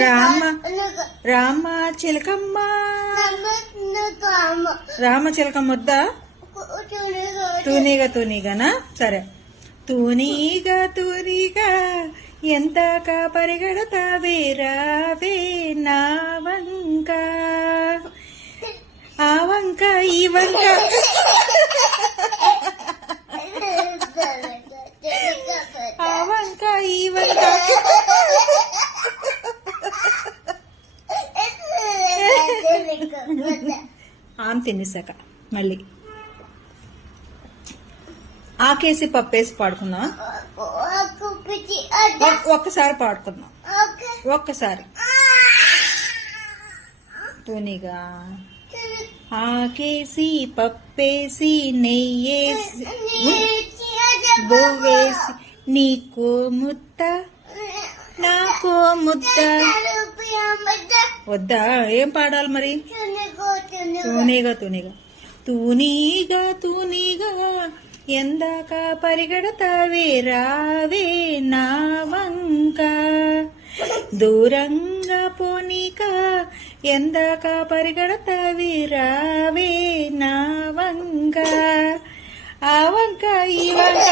రామ రామ చిలకమ్మ రామ చిలకమ్మ వద్దా తూనీగా తూనీగానా సరే తూనీగా తూనీగా ఎంతక పరిగెడతావే రావే నా వంక ఆ వంక ఈ వంక ఆ వంక ఈ వంక ఆమె తినేసాక మళ్ళీ ఆకేసి పప్పేసి పాడుకుందాం ఒక్కసారి పాడుకుందాం ఒక్కసారి తూనిగా ఆకేసి పప్పేసి నెయ్యేసి బొవ్వేసి నీకో ముద్ద నాకో ముద్ద వద్దా ఏం పాడాలి మరి తూనీగా తూనీగా తూనీగా తూనీగా ఎందాక పరిగెడతావే రావే నా వంక దూరంగా పోనీక ఎందాక పరిగెడతావే రావే నా వంక ఆ వంక ఈ వంక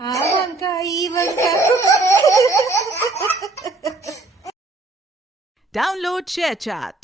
ఆ వంక ఈ వంక. Download ShareChat.